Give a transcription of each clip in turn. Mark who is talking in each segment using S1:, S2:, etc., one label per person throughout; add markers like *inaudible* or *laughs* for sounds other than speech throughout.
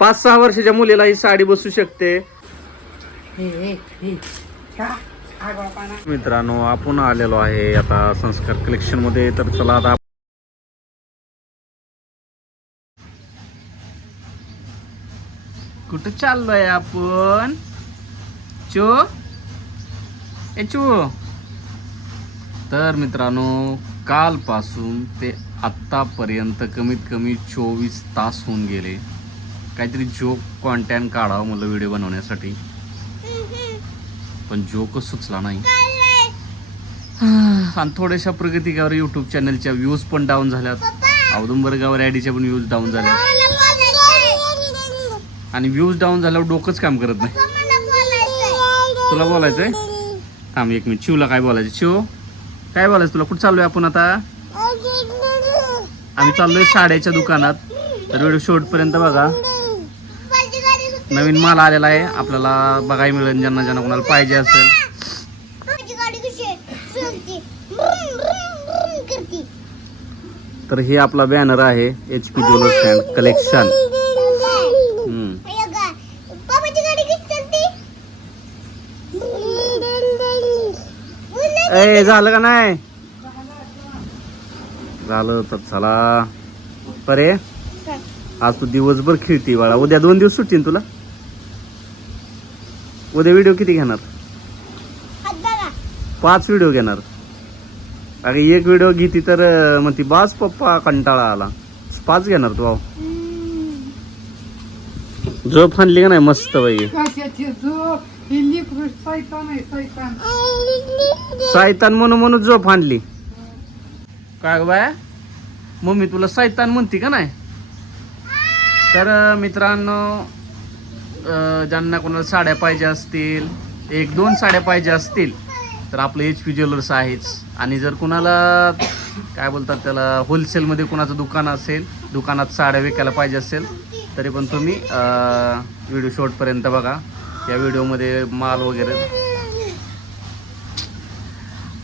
S1: पाच सहा वर्षाच्या मुलीला ही साडी बसू शकते. मित्रांनो आपण आलेलो आहे आता संस्कार कलेक्शनमध्ये. तर चला आता कुठं चाललोय आपण? चो? ए चो? तर मित्रांनो कालपासून ते आत्तापर्यंत कमीत कमी चोवीस तास होऊन गेले. काहीतरी जोक कॉन्टॅक्ट काढावं मला व्हिडिओ बनवण्यासाठी. पण जोकच सुचला नाही. आणि थोड्याशा प्रगतीगावर युट्यूब चॅनलच्या व्ह्यूज पण डाऊन झाल्यात. औदुंबरगावर ॲडीच्या पण व्ह्यूज डाऊन झाल्यात. आणि व्ह्यूज डाऊन झाल्यावर डोकंच काम करत नाही. तुला बोलायचंय? थांब एक मिनिट शिवला काय बोलायचं? शिव काय बोलायचं तुला? कुठं चाललोय आपण आता? आम्ही चाललोय साड्याच्या दुकानात. तर व्हिडिओ शेवटपर्यंत बघा. नवीन माल आलेला आहे. आपल्याला बघायला मिळेल ज्यांना ज्यांना कोणाला पाहिजे असेल. तर हे आपला बॅनर आहे H P jewellers and collection ए झालं का नाही? झालं तर चला. परे आज तू दिवसभर खेळती बाळा. उद्या दोन दिवस सुटतील तुला? उद्या व्हिडिओ किती घेणार? पाच व्हिडिओ घेणार. अरे एक व्हिडिओ घेती तर अं, म्हणती बास पप्पा कंटाळा आला. पाच घेणार तू. झोप आणली का नाही? मस्त बाई. सायतान म्हणून म्हणून झोप आणली. काय ग बाया? मम्मी तुला सायतान म्हणते का नाही? तर मित्रांनो ज्यांना कोणाला साड्या पाहिजे असतील एक दोन साड्या पाहिजे असतील तर आपलं एच पी ज्वेलर्स आहेच. आणि जर कुणाला काय बोलतात त्याला होलसेलमध्ये कुणाचं दुकान असेल दुकानात साड्या विकायला पाहिजे असेल तरी पण तुम्ही व्हिडिओ शॉर्टपर्यंत बघा. या व्हिडिओमध्ये माल वगैरे.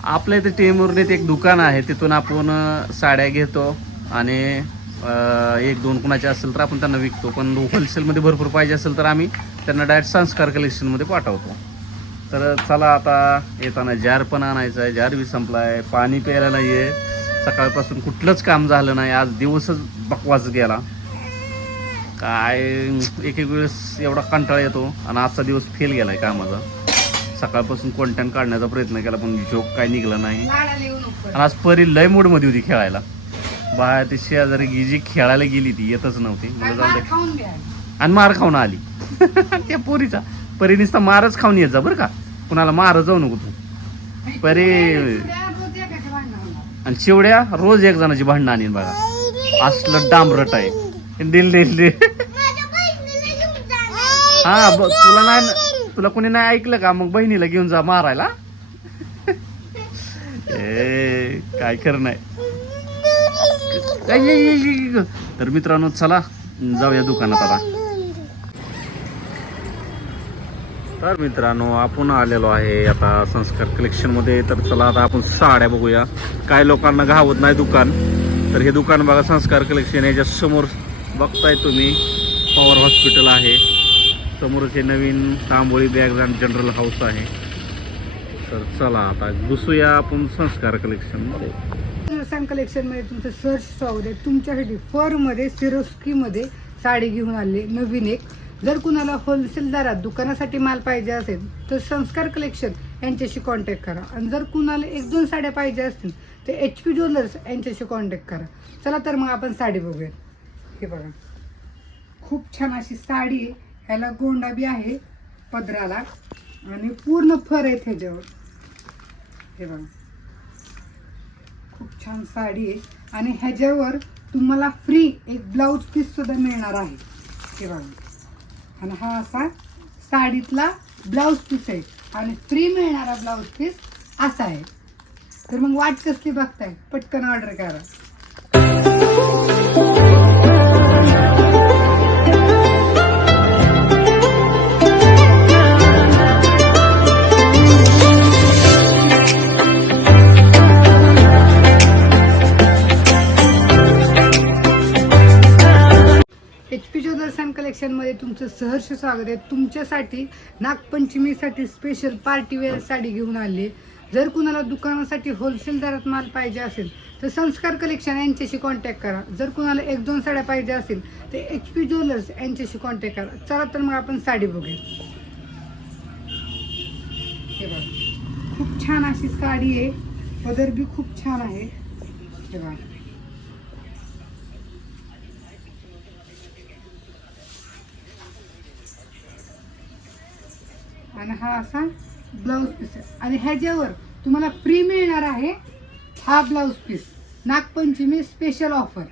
S1: आपल्या इथे टेमुर्लीत एक दुकान आहे तिथून आपण साड्या घेतो. आणि एक दोन कुणाचे असेल तर आपण त्यांना विकतो. पण होलसेलमध्ये भरपूर पाहिजे असेल तर आम्ही त्यांना डायरेक्ट संस्कार कलेक्शनमध्ये पाठवतो. तर चला आता येताना जार पण आणायचा आहे. जार बी संपला आहे पाणी प्यायला नाही आहे सकाळपासून कुठलंच काम झालं नाही. आज दिवसच बकवास गेला. काय एक एक वेळेस एवढा कंटाळा येतो. आणि आजचा दिवस फेल गेलाय कामाचा. सकाळपासून कॉन्टॅक्ट काढण्याचा प्रयत्न केला पण जोक काय निघला नाही. आणि आज परी लय मूडमध्ये होती खेळायला. बाहेर ती शेजारी गी जी खेळायला गेली ती येतच नव्हती. मला जाऊ दे.
S2: खाऊन घ्या
S1: आणि मार खाऊन आली. *laughs* त्या पोरीचा. परी नुसता मारच खाऊन येत जा बरं का. कुणाला मार जाऊ नको तू. परी. आणि शिवड्या रोज एक जणाची भांडणं आणीन बघा. असलं डांबरट आहे. दिल दिल दिल. हा तुला नाही तुला कोणी नाही ऐकलं का? मग बहिणीला घेऊन जा मारायला. *laughs* ए काय खरं नाही. तर मित्रांनो चला जाऊया दुकानात आता. तर मित्रांनो आपण आलेलो आहे आता संस्कार कलेक्शनमध्ये. तर चला आता आपण साड्या बघूया. काय लोकांना घावत नाही दुकान. तर हे दुकान बघा संस्कार कलेक्शन याच्या समोर बघताय तुम्ही पॉवर हॉस्पिटल आहे. समोरचे हे नवीन Tamboli bag and general house आहे. तर चला आता घुसूया आपण संस्कार कलेक्शन
S2: कलेक्शनमध्ये तुमचं सर्च स्टॉक आहे. तुमच्यासाठी फरमध्ये सिरोस्कीमध्ये साडी घेऊन आले नवीन एक. जर कुणाला होलसेल दरात दुकानासाठी माल पाहिजे असेल तर संस्कार कलेक्शन यांच्याशी कॉन्टॅक्ट करा. आणि जर कुणाला एक दोन साड्या पाहिजे असतील तर एच पी ज्वेलर्स यांच्याशी कॉन्टॅक्ट करा. चला तर मग आपण साडी बघूया. हे बघा. खूप छान अशी साडी आहे. ह्याला गोंडा बी आहे पदराला. आणि पूर्ण फर आहे ह्याच्यावर. हे बघा. खूप छान साडी आहे. आणि ह्याच्यावर तुम्हाला फ्री एक ब्लाऊज पीस सुद्धा मिळणार आहे. हे बघा. आणि हा असा साडीतला ब्लाऊज पीस आहे. आणि फ्री मिळणारा ब्लाऊज पीस असा आहे. तर मग वाट कसली बघताय? पटकन ऑर्डर करा. एच पी ज्वेलर्स अँड कलेक्शनमध्ये तुमचं सहर्ष स्वागत आहे. तुमच्यासाठी नागपंचमीसाठी स्पेशल पार्टी वेअर साडी घेऊन आली. जर कुणाला दुकानासाठी होलसेल दरात माल पाहिजे असेल तर संस्कार कलेक्शन यांच्याशी कॉन्टॅक्ट करा. जर कुणाला एक दोन साड्या पाहिजे असेल तर एच पी ज्वेलर्स यांच्याशी कॉन्टॅक्ट करा. चला तर मग आपण साडी बघूया. हे बघा. खूप छान अशी साडी आहे. पदर बी खूप छान आहे. हे बघा. आणि हा असा ब्लाऊज पीस आहे. आणि ह्याच्यावर तुम्हाला फ्री मिळणार आहे हा blouse piece Nagpanchami special offer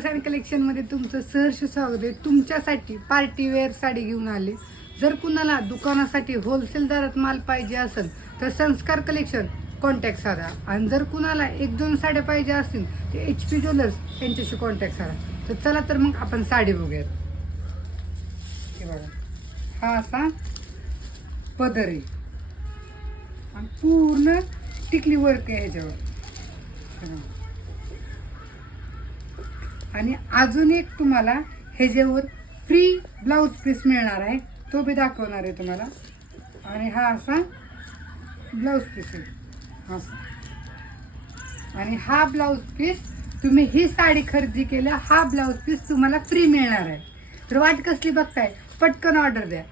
S2: H P and तुमचं सहर्ष स्वागत आहे. तुमच्यासाठी पार्टी वेअर साडी घेऊन आले. जर कुणाला दुकानासाठी होलसेल दरात माल पाहिजे असेल तर संस्कार कलेक्शन कॉन्टॅक्ट साधा. आणि जर कुणाला एक दोन साड्या पाहिजे असतील तर एच पी ज्वेलर्स यांच्याशी कॉन्टॅक्ट साधा. तर चला तर मग आपण साडी बघूयात. हे बघा. हा असा पदर. आहे पूर्ण टिकली वर्क आहे ह्याच्यावर आणि अजून एक तुम्हाला ह्याच्यावर फ्री ब्लाऊज पीस मिळणार आहे तो बी दाखवणार आहे तुम्हाला. आणि हा असा ब्लाऊज पीस आहे. असा. आणि हा ब्लाऊज पीस तुम्ही ही साडी खरेदी केल्या हा ब्लाऊज पीस तुम्हाला फ्री मिळणार आहे. तर वाट कसली बघताय? पटकन ऑर्डर द्या.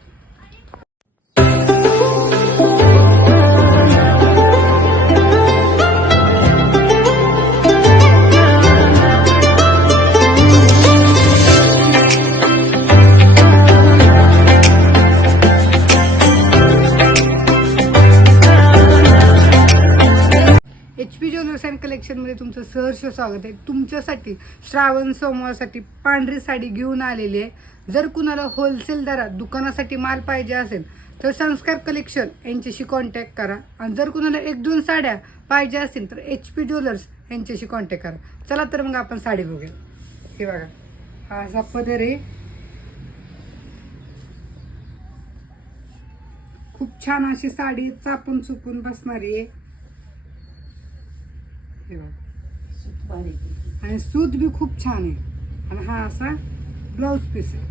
S2: स्वागत आहे. तुमच्यासाठी श्रावण सोमवारसाठी पांढरी साडी घेऊन आलेली आहे. जर कुणाला होलसेल दरात दुकानासाठी माल पाहिजे असेल तर संस्कार कलेक्शन यांच्याशी कॉन्टॅक्ट करा. आणि जर कुणाला एक दोन साड्या पाहिजे असतील तर एच पी ज्वेलर्स यांच्याशी कॉन्टॅक्ट करा. चला तर मग आपण साडी बघूया. हे बघा. हा असा पदर आहे. खूप छान अशी साडी चापून चुपून बसणारी आहे. हे बघा. आणि सूत बी खूप छान आहे. आणि हा असा ब्लाऊज पीस आहे.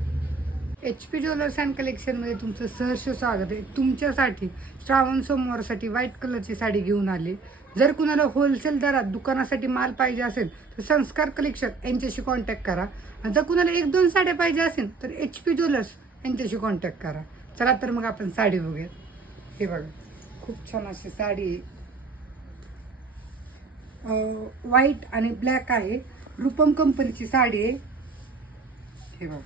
S2: एच पी ज्वेलर्स अँड कलेक्शनमध्ये तुमचं सहर्ष स्वागत आहे. तुमच्यासाठी श्रावण सोमवारसाठी व्हाईट कलरची साडी घेऊन आली. जर कुणाला होलसेल दरात दुकानासाठी माल पाहिजे असेल तर संस्कार कलेक्शन यांच्याशी कॉन्टॅक्ट करा. आणि जर कुणाला एक दोन साड्या पाहिजे असेल तर एच पी ज्वेलर्स यांच्याशी कॉन्टॅक्ट करा. चला तर मग आपण साडी बघूयात हे बघा खूप छान अशी साडी आहे. व्हाईट आणि ब्लॅक आहे. रुपम कंपनीची साडी आहे. हे बघा.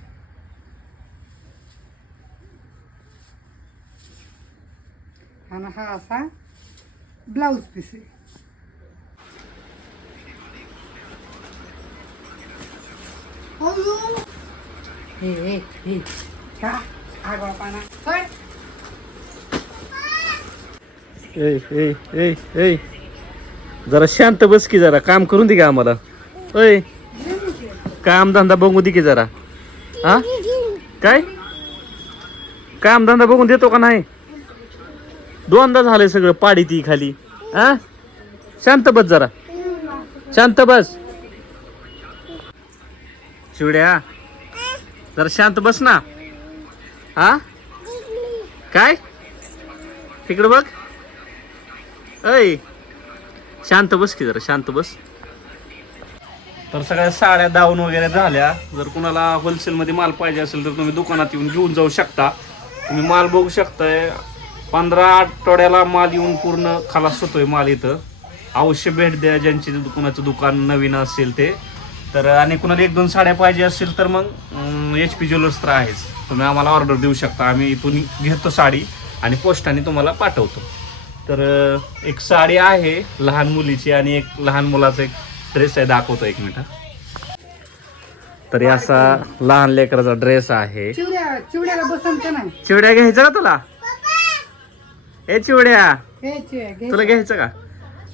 S2: आणि हा असा ब्लाऊज पीस आहे. हे हे हे. का आगवा पाना.
S1: ए ए ए ए. जरा शांत बस की जरा काम करून दे का आम्हाला? ओय काम धंदा बघू दे की जरा. हा? काय? काम धंदा बघून देतो का नाही? दोनदा झालंय सगळं पाडी ती खाली. हा? शांत बस जरा. शांत बस. शिवड्या जरा शांत बस ना. हा? काय? तिकडं बघ. ऐ शांत बस की जरा शांत बस. तर सगळ्या साड्या दावून वगैरे झाल्या. जर कुणाला होलसेलमध्ये माल पाहिजे असेल तर तुम्ही दुकानात येऊन घेऊन जाऊ शकता. तुम्ही माल बघू शकताय. पंधरा आठवड्याला माल येऊन पूर्ण खलास होतोय माल इथं. अवश्य भेट द्या ज्यांचे कुणाचं दुकान नवीन असेल ते. तर आणि कुणाला एक दोन साड्या पाहिजे असेल तर मग एच पी ज्वेलर्स तर आहेच. तुम्ही आम्हाला ऑर्डर देऊ शकता. आम्ही इथून घेतो साडी आणि पोस्टाने तुम्हाला पाठवतो. तर एक साडी आहे लहान मुलीची आणि एक लहान मुलाचा एक ड्रेस आहे दाखवतो एक मिनिट तरी असा लहान लेकराचा ड्रेस आहे.
S2: चिवड्या
S1: घ्यायचा का तुला? ए चिवड्या. तुला घ्यायचं का?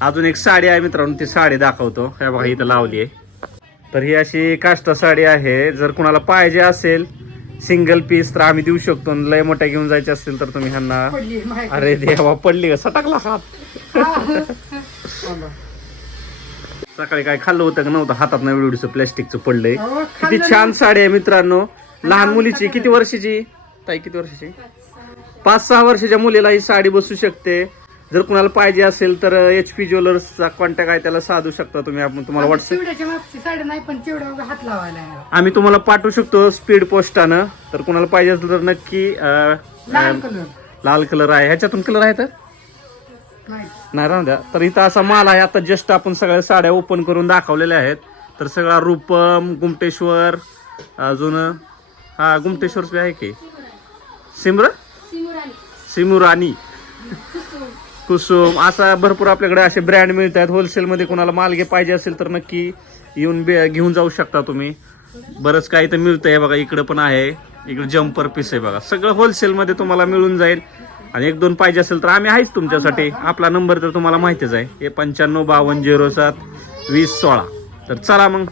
S1: अजून एक साडी आहे मित्रांनो ती साडी दाखवतो. हे बघा इथं लावली आहे. तर ही अशी काष्टा साडी आहे. जर कुणाला पाहिजे असेल सिंगल पीस तर आम्ही देऊ शकतो. लय मोठ्या घेऊन जायचे असेल तर तुम्ही ह्यांना. अरे देवा पडली का सटाकला हात. सकाळी काय खाल्लं होतं का नव्हतं? हातात नाही एवढं प्लॅस्टिकचं पडलंय. किती छान साडी आहे मित्रांनो. लहान मुलीची किती वर्षाची? ताई किती वर्षाची? पाच सहा वर्षाच्या मुलीला ही साडी बसू शकते. जर कुणाला पाहिजे असेल तर एच पी ज्वेलर्सचा कॉन्टॅक्ट आहे त्याला साधू शकता तुम्ही. आपण तुम्हाला व्हॉट्सअप
S2: चिवड्याच्या मागची साडी नाही पण हात लावायला आहे.
S1: आम्ही तुम्हाला पाठवू शकतो स्पीड पोस्टानं तर कुणाला पाहिजे असेल तर नक्की अं,
S2: लाल कलर.
S1: लाल कलर आहे. ह्याच्यातून कलर आहे तर?
S2: नाही.
S1: नाही राहू द्या. तर इथं असा माल आहे. आता जस्ट आपण सगळ्या साड्या ओपन करून दाखवलेल्या आहेत. तर सगळा रूपम गुमटेश्वर अजून हा गुमटेश्वर बी आहे की? सिमर सिमुराणी कुसुम असा भरपूर आपल्याकडे असे ब्रँड मिळत आहेत होलसेलमध्ये कोणाला मालगे पाहिजे असेल तर नक्की येऊन बे- घेऊन जाऊ शकता तुम्ही. बरंच काही तर मिळतंय बघा इकडं पण आहे. इकडे जम्पर पीस आहे बघा. सगळं होलसेलमध्ये तुम्हाला मिळून जाईल. आणि एक दोन पाहिजे असेल तर आम्ही आहेच तुमच्यासाठी. आपला नंबर तर तुम्हाला माहितीच आहे. हे पंच्याण्णव बावन्न झिरो सात वीस सोळा. तर चला मग.